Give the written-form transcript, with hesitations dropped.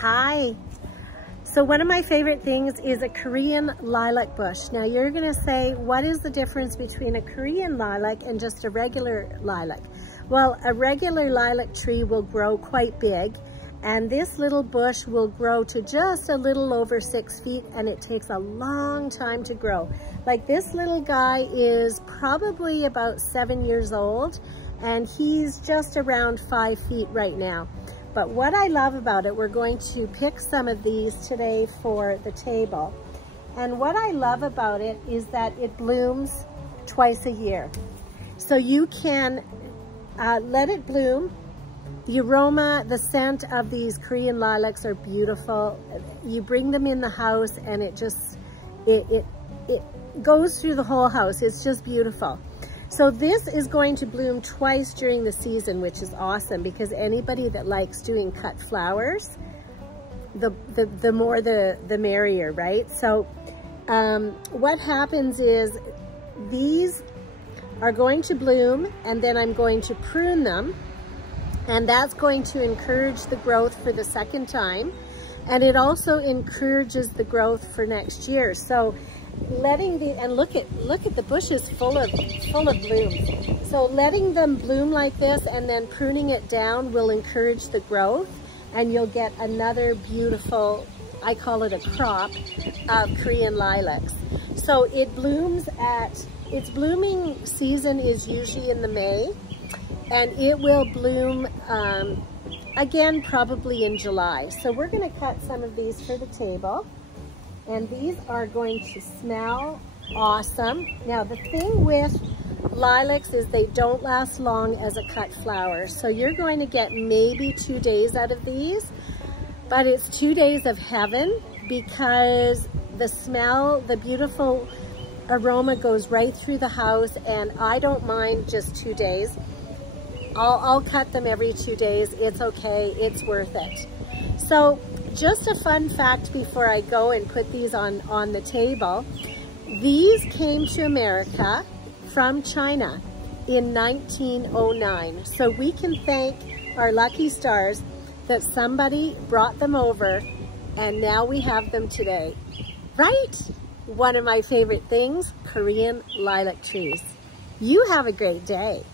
Hi. So one of my favorite things is a Korean lilac bush. Now you're gonna say, what is the difference between a Korean lilac and just a regular lilac? Well, a regular lilac tree will grow quite big, and this little bush will grow to just a little over 6 feet, and it takes a long time to grow. Like this little guy is probably about 7 years old, and he's just around 5 feet right now. But what I love about it, we're going to pick some of these today for the table. And what I love about it is that it blooms twice a year. So you can let it bloom. The aroma, the scent of these Korean lilacs are beautiful. You bring them in the house and it just, it goes through the whole house. It's just beautiful. So this is going to bloom twice during the season, which is awesome because anybody that likes doing cut flowers, the more the merrier, right? So what happens is these are going to bloom, and then I'm going to prune them, and that's going to encourage the growth for the second time, and it also encourages the growth for next year. So letting the, and look at the bushes full of blooms. So letting them bloom like this and then pruning it down will encourage the growth, and you'll get another beautiful, I call it a crop of Korean lilacs. So it blooms at, its blooming season is usually in the May, and it will bloom again probably in July. So we're going to cut some of these for the table. And these are going to smell awesome. Now the thing with lilacs is they don't last long as a cut flower. So you're going to get maybe 2 days out of these, but it's 2 days of heaven because the smell, the beautiful aroma goes right through the house, and I don't mind just 2 days. I'll cut them every 2 days. It's okay, it's worth it. So just a fun fact before I go and put these on the table. These came to America from China in 1909. So we can thank our lucky stars that somebody brought them over, and now we have them today. Right? One of my favorite things, Korean lilac trees. You have a great day.